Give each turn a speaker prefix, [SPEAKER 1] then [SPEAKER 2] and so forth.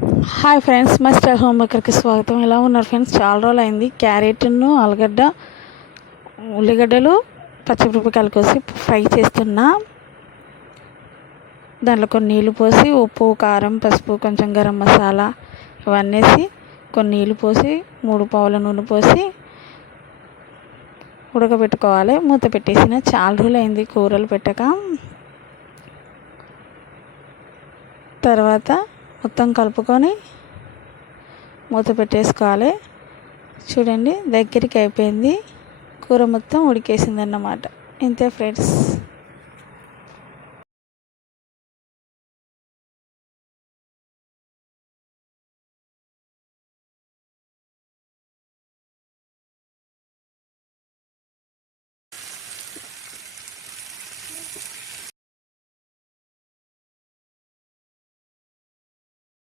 [SPEAKER 1] Hi friends master star home మేకర్కి స్వాగతం. ఎలా ఉన్నారు ఫ్రెండ్స్ చాలా రోజులు అయింది. క్యారెట్ను ఆలుగడ్డ ఉల్లిగడ్డలు పచ్చిమిరపకాయలు కోసి ఫ్రై చేస్తున్నా. దాంట్లో కొన్ని నీళ్ళు పోసి ఉప్పు కారం పసుపు కొంచెం గరం మసాలా ఇవన్నీ వేసి కొన్ని నీళ్ళు పోసి మూడు పావుల నూనె పోసి ఉడకబెట్టుకోవాలి. మూత పెట్టేసిన. చాలా రోజులు అయింది కూరలు పెట్టక. తర్వాత మొత్తం కలుపుకొని మూత పెట్టేసుకోవాలి. చూడండి దగ్గరికి అయిపోయింది. కూర మొత్తం ఉడికేసింది అన్నమాట ఇంతే ఫ్రెండ్స్.